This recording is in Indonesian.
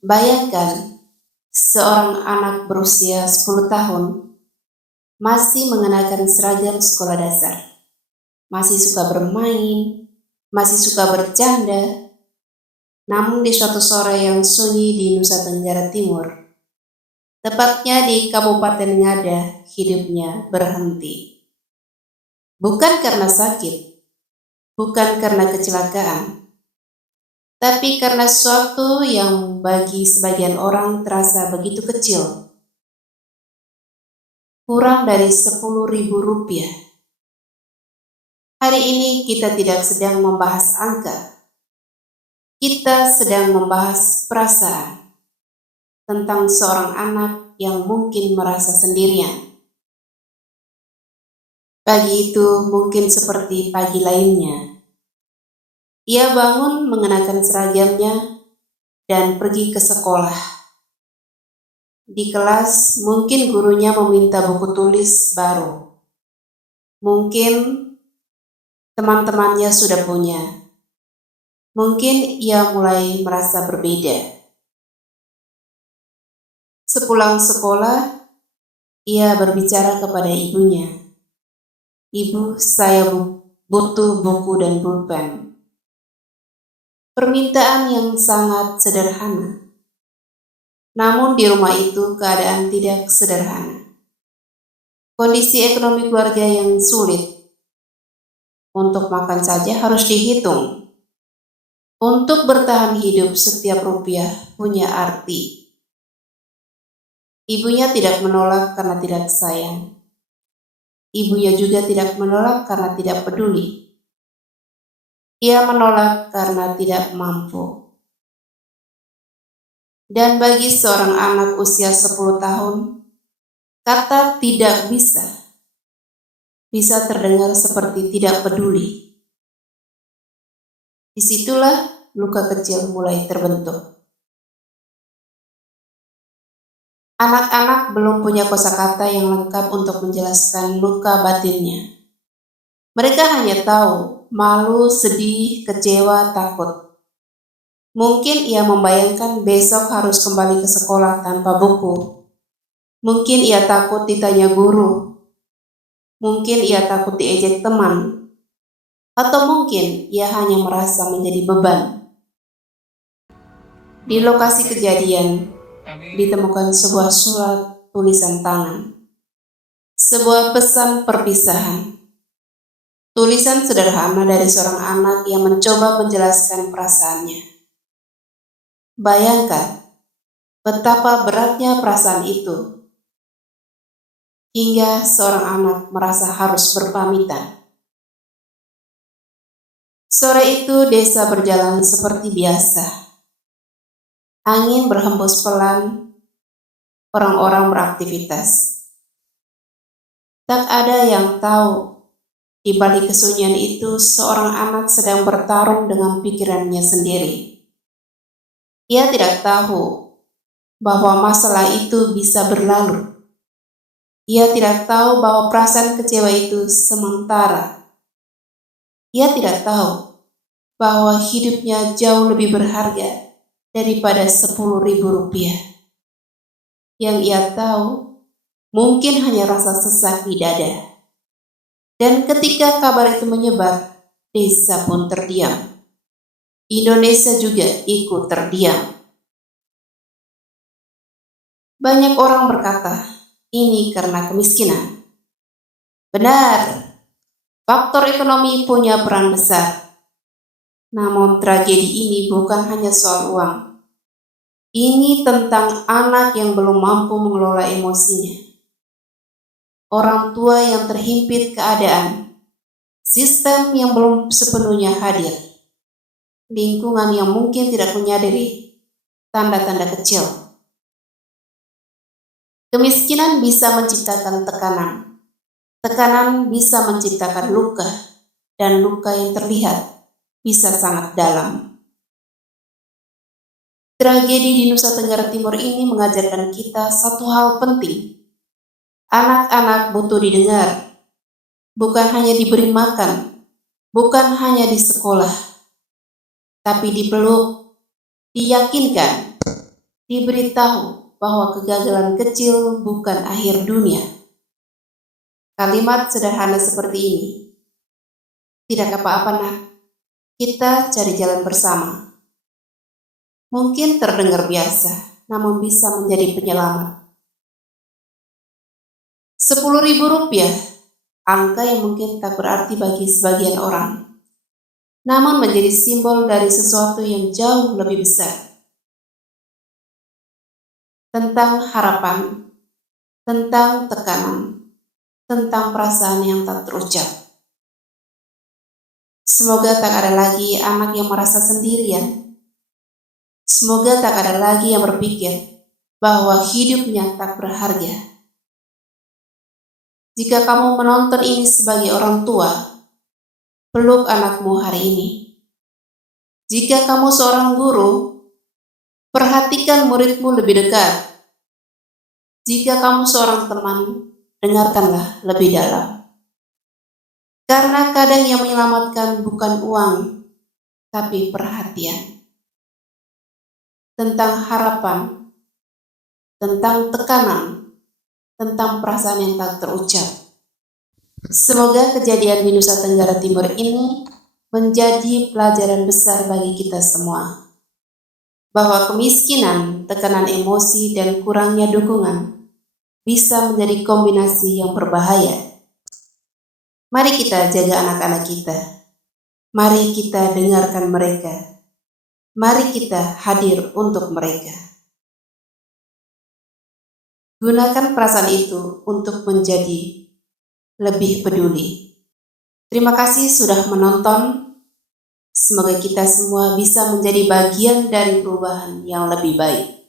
Bayangkan seorang anak berusia 10 tahun masih mengenakan seragam sekolah dasar, masih suka bermain, masih suka bercanda, namun di suatu sore yang sunyi di Nusa Tenggara Timur, tepatnya di Kabupaten Ngada, hidupnya berhenti. Bukan karena sakit, bukan karena kecelakaan, tapi karena sesuatu yang bagi sebagian orang terasa begitu kecil, kurang dari 10.000 rupiah. Hari ini kita tidak sedang membahas angka, kita sedang membahas perasaan tentang seorang anak yang mungkin merasa sendirian. Pagi itu mungkin seperti pagi lainnya. Ia bangun mengenakan seragamnya dan pergi ke sekolah. Di kelas mungkin gurunya meminta buku tulis baru. Mungkin teman-temannya sudah punya. Mungkin ia mulai merasa berbeda. Sepulang sekolah, ia berbicara kepada ibunya. Ibu, saya butuh buku dan pulpen. Permintaan yang sangat sederhana. Namun di rumah itu keadaan tidak sederhana. Kondisi ekonomi keluarga yang sulit. Untuk makan saja harus dihitung. Untuk bertahan hidup setiap rupiah punya arti. Ibunya tidak menolak karena tidak sayang. Ibunya juga tidak menolak karena tidak peduli. Ia menolak karena tidak mampu. Dan bagi seorang anak usia 10 tahun, kata tidak bisa terdengar seperti tidak peduli. Disitulah luka kecil mulai terbentuk. Anak-anak belum punya kosakata yang lengkap untuk menjelaskan luka batinnya. Mereka hanya tahu malu, sedih, kecewa, takut. Mungkin ia membayangkan besok harus kembali ke sekolah tanpa buku. Mungkin ia takut ditanya guru. Mungkin ia takut diejek teman. Atau mungkin ia hanya merasa menjadi beban. Di lokasi kejadian, ditemukan sebuah surat tulisan tangan. Sebuah pesan perpisahan. Tulisan sederhana dari seorang anak yang mencoba menjelaskan perasaannya. Bayangkan betapa beratnya perasaan itu, hingga seorang anak merasa harus berpamitan. Sore itu desa berjalan seperti biasa. Angin berhembus pelan, orang-orang beraktivitas. Tak ada yang tahu, di balik kesunyian itu seorang anak sedang bertarung dengan pikirannya sendiri. Ia tidak tahu bahwa masalah itu bisa berlalu. Ia tidak tahu bahwa perasaan kecewa itu sementara. Ia tidak tahu bahwa hidupnya jauh lebih berharga daripada 10.000 rupiah. Yang ia tahu mungkin hanya rasa sesak di dada. Dan ketika kabar itu menyebar, desa pun terdiam. Indonesia juga ikut terdiam. Banyak orang berkata, ini karena kemiskinan. Benar, faktor ekonomi punya peran besar. Namun tragedi ini bukan hanya soal uang. Ini tentang anak yang belum mampu mengelola emosinya. Orang tua yang terhimpit keadaan. Sistem yang belum sepenuhnya hadir. Lingkungan yang mungkin tidak menyadari tanda-tanda kecil. Kemiskinan bisa menciptakan tekanan. Tekanan bisa menciptakan luka. Dan luka yang terlihat bisa sangat dalam. Tragedi di Nusa Tenggara Timur ini mengajarkan kita satu hal penting. Anak-anak butuh didengar, bukan hanya diberi makan, bukan hanya di sekolah, tapi dipeluk, diyakinkan diberitahu bahwa kegagalan kecil bukan akhir dunia. Kalimat sederhana seperti ini, tidak apa-apa nak, kita cari jalan bersama. Mungkin terdengar biasa, namun bisa menjadi penyelamat. 10.000 rupiah, angka yang mungkin tak berarti bagi sebagian orang, namun menjadi simbol dari sesuatu yang jauh lebih besar. Tentang harapan, tentang tekanan, tentang perasaan yang tak terucap. Semoga tak ada lagi anak yang merasa sendirian. Semoga tak ada lagi yang berpikir bahwa hidupnya tak berharga. Jika kamu menonton ini sebagai orang tua, peluk anakmu hari ini. Jika kamu seorang guru, perhatikan muridmu lebih dekat. Jika kamu seorang teman, dengarkanlah lebih dalam. Karena kadang yang menyelamatkan bukan uang, tapi perhatian. Tentang harapan, tentang tekanan, tentang perasaan yang tak terucap. Semoga kejadian di Nusa Tenggara Timur ini menjadi pelajaran besar bagi kita semua. Bahwa kemiskinan, tekanan emosi, dan kurangnya dukungan bisa menjadi kombinasi yang berbahaya. Mari kita jaga anak-anak kita. Mari kita dengarkan mereka. Mari kita hadir untuk mereka. Gunakan perasaan itu untuk menjadi lebih peduli. Terima kasih sudah menonton. Semoga kita semua bisa menjadi bagian dari perubahan yang lebih baik.